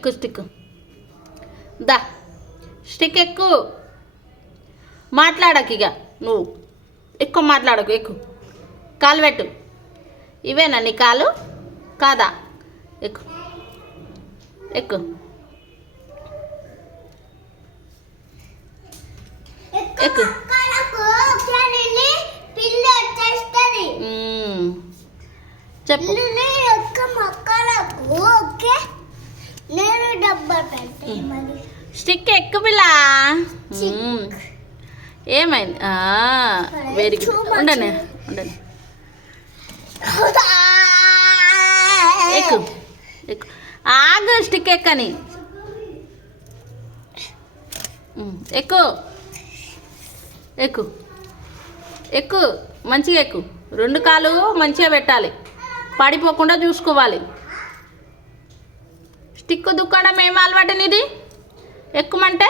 ఎక్కు స్టిక్. దా స్టిక్ ఎక్కు. మాట్లాడకు ఇక నువ్వు, ఎక్కువ మాట్లాడకు. ఎక్కు, కాలు పెట్టు. ఇవేనా నీ కాలు కాదా? ఎక్కు ఎక్కు. ఎక్కు. చెప్పు. స్టిక్ ఎక్కు పిల్ల. ఏమైంది? Very good. ఉండండి ఉండండి. ఎక్కు ఎక్కు. ఆగు, స్టిక్ ఎక్కని. ఎక్కు ఎక్కు ఎక్కు. మంచిగా ఎక్కు. రెండు కాలు మంచిగా పెట్టాలి, పడిపోకుండా చూసుకోవాలి. స్టిక్ దుక్కడం ఏం అలవాటు నీది? ఎక్కుమంటే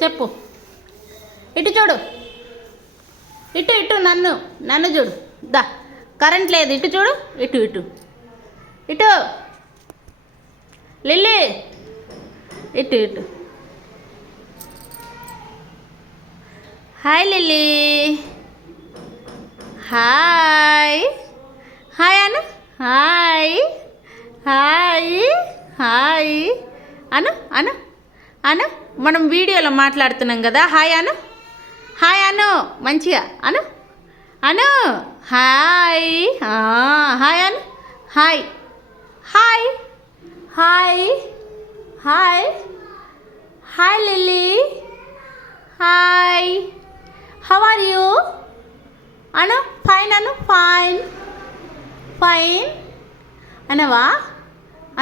చెప్పు. ఇటు చూడు, ఇటు ఇటు నన్ను నన్ను చూడు. దా, కరెంట్ లేదు. ఇటు చూడు, ఇటు ఇటు ఇటు. లిల్లీ ఇటు ఇటు. Hi Lily. హాయ్ హాయ్ అను. హాయ్ హాయ్ హాయ్ అను అను అను. మనం వీడియోలో మాట్లాడుతున్నాం కదా. హాయ్ అను. హాయ్ అను మంచిగా అను అను. హాయ్ హాయ్ అను. Hi hi hi hi hi Lily. Hi, how are you అను. ఫైన్ అను. ఫైన్ ఫైన్ అనవా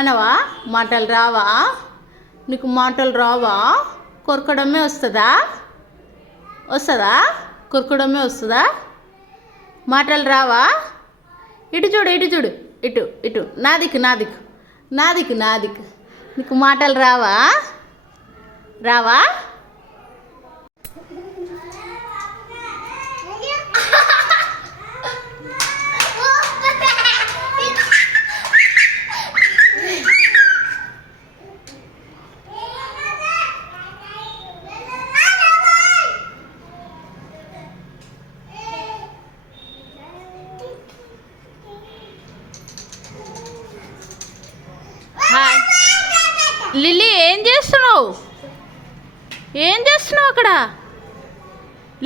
అనవా. మాటలు రావా నీకు? మాటలు రావా? కొరకడమే వస్తుందా? వస్తుందా? కొరకడమే వస్తుందా? మాటలు రావా? ఇటు చూడు, ఇటు చూడు, ఇటు ఇటు. నా దిక్కు నా దిక్కు నా దిక్కు నా దిక్కు. నీకు మాటలు రావా? రావా? లిల్లీ ఏం చేస్తున్నావు? ఏం చేస్తున్నావు అక్కడ?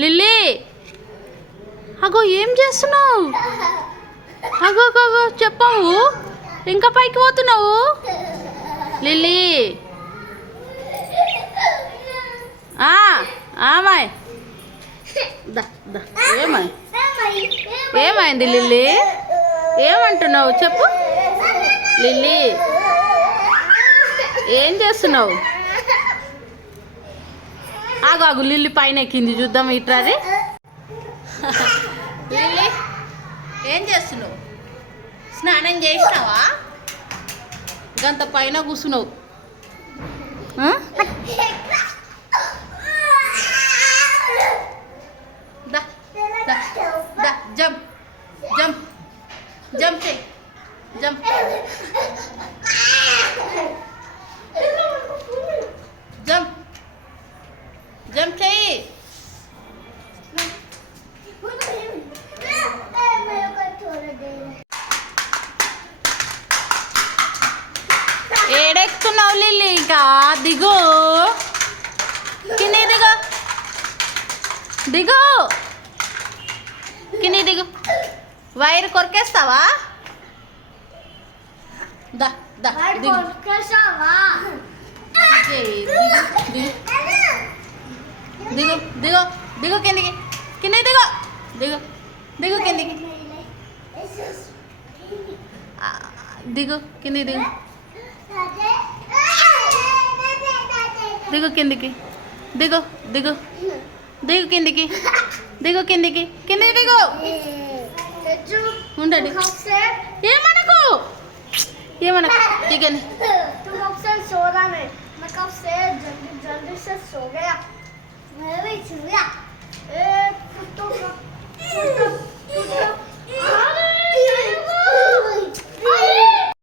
లిల్లీ అగో ఏం చేస్తున్నావు? అగో అగో చెప్పవు, ఇంకా పైకి పోతున్నావు. లిల్లీ ఆమాయ్. ఏమైంది లిల్లీ? ఏమంటున్నావు చెప్పు. లిల్లీ ఏం చేస్తున్నావు? ఆగు ఆగు. లిల్లీ పైన ఎక్కింది, చూద్దాం. ఇట్రాది. లిల్లీ ఏం చేస్తున్నావు? స్నానం చేసినావా? గంత పైన కూర్చున్నావు. జంప్ జంప్ జంప్ చేయి. జంప్ జంప్ జంప్ చేయి. ఏడెక్కుతున్నావు లిల్లీ? ఇంకా దిగు, కింది దిగు, దిగు, కింది దిగు. వైర్ కొరికేస్తావా? దా దా దిగు. దిగు దిగు దిగు కిందికి, కిందికి దిగు, దిగు దిగు కిందికి, దిగు కిందికి, దిగు దిగు కిందికి, దిగు దిగు దిగు కిందికి, దిగు కిందికి, కిందికి దిగు. ఉండండి. ఏమనకు ఏమనకు. దిగండి. जल्दी से सो गया मैं भी सो गया।